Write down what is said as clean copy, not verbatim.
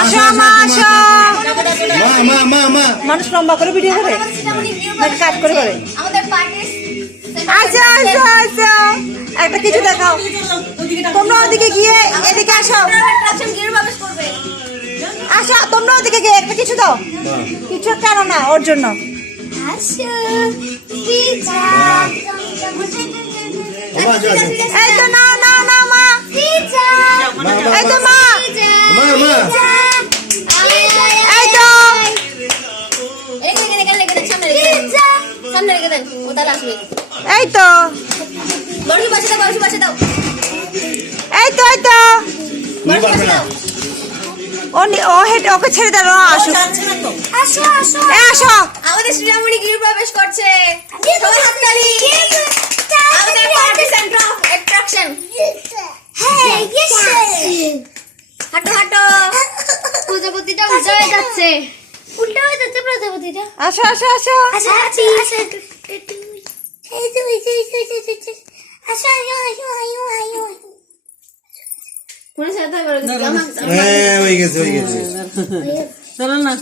আসো মা আসো। মানুষ লম্বা করে ভিডিও করে নাকি কাট করে করে? আচ্ছা আচ্ছা আচ্ছা, একটা কিছু দেখাও। তোমরা ওদিকে গিয়ে এদিকে আসো, আসো তোমরা ওদিকে গিয়ে একটা কিছু দাও, কিছু কেন না ওর জন্য। এই তো নাও নাও নাও মা, এই তো মা, এই তো এই তো এই তো এই তো ওকে ছেড়ে দাও, আসো আসো আসো আসো। আমাদের শ্রীরামণি গৃহপ্রবেশ করছে, সবাই হাততালি। আমাদের পার্টি সেন্টার অফ অ্যাট্রাকশন। হ্যাঁ ইয়েস, হাঁটো হাঁটো। প্রজাপতিটা উল্টো হয়ে যাচ্ছে, উল্টো হয়ে যাচ্ছে প্রজাপতিটা। আসো আসো আসো আসো আসো আসো, এই তো এই তো এই তো এই তো আসো আয়ো আয়ো আয়ো আয়ো। মনে সাথে করে দিলাম। হয়ে গেছে চলো না।